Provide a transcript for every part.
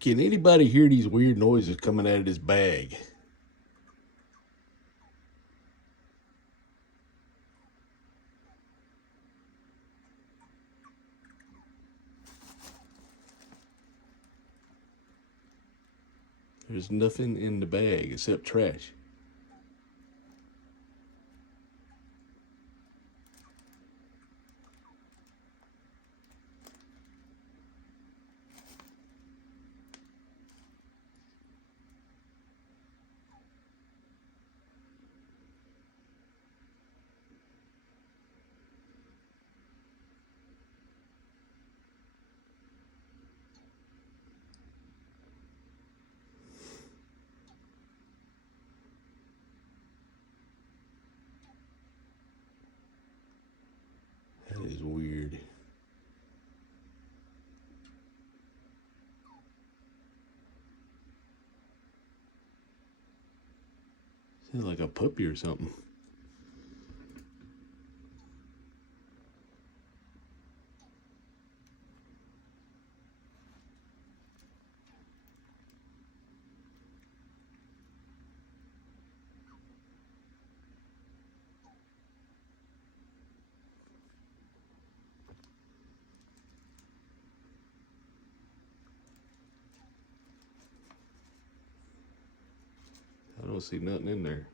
Can anybody hear these weird noises coming out of this bag? There's nothing in the bag except trash. That is weird. Sounds like a puppy or something. I don't see nothing in there.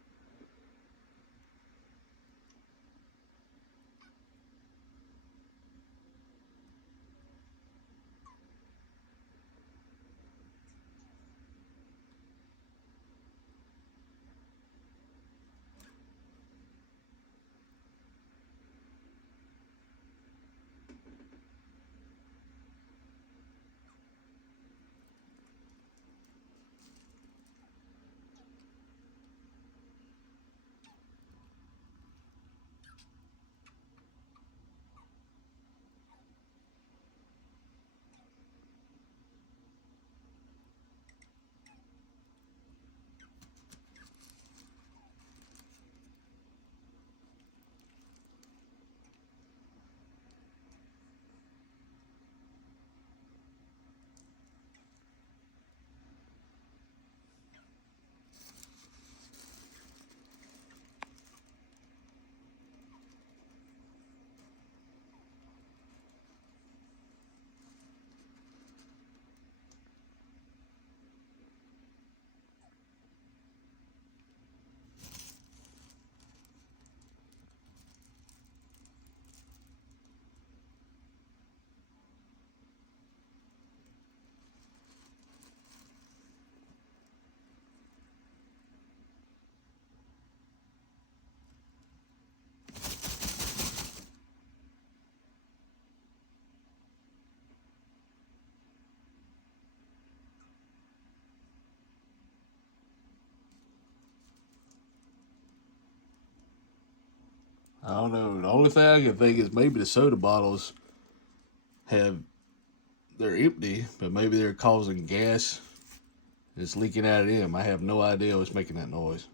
I don't know. The only thing I can think is maybe the soda bottles they're empty, but maybe they're causing gas. It's leaking out of them. I have no idea what's making that noise.